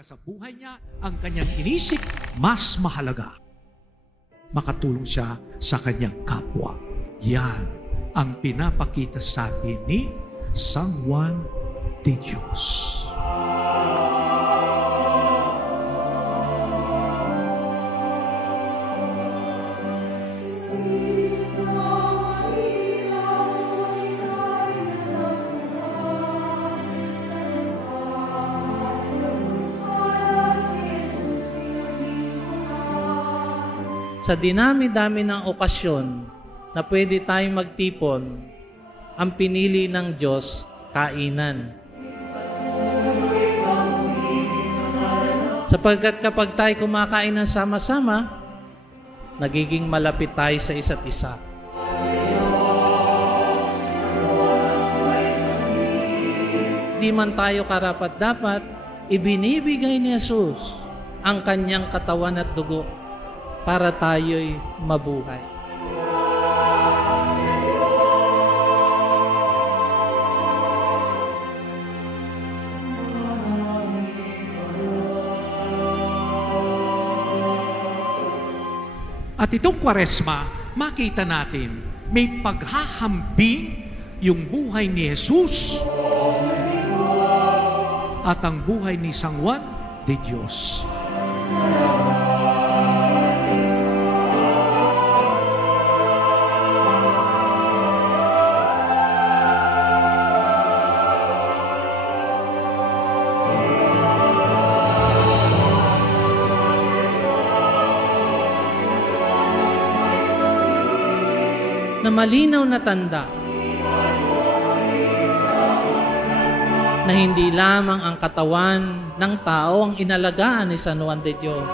sa buhay niya, ang kanyang inisip, mas mahalaga. Makatulong siya sa kanyang kapwa. Yan ang pinapakita sa atin ni San Juan de Dios. Sa dinami-dami ng okasyon na pwede tayong magtipon, ang pinili ng Diyos, kainan. Sapagkat kapag tayo kumakain ng sama-sama, nagiging malapit tayo sa isa't isa. Hindi man tayo karapat-dapat, ibinibigay ni Jesus ang kanyang katawan at dugo para tayo'y mabuhay. At itong Kwaresma, makita natin, may paghahambing yung buhay ni Jesus at ang buhay ni San Juan de Dios. Na malinaw na tanda na hindi lamang ang katawan ng tao ang inalagaan ni San Juan de Dios,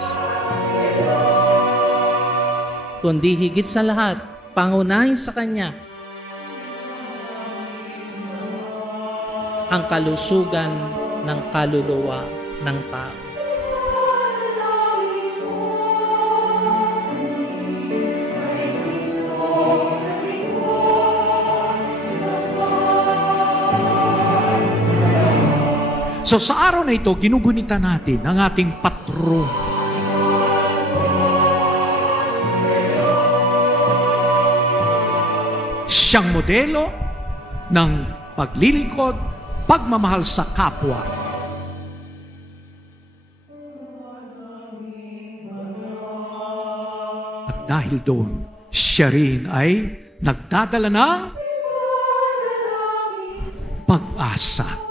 kundi higit sa lahat, pangunahin sa Kanya ang kalusugan ng kaluluwa ng tao. So sa araw na ito, ginugunita natin ang ating patron. Siyang modelo ng paglilingkod, pagmamahal sa kapwa. At dahil doon, siya rin ay nagdadala ng pag-asa.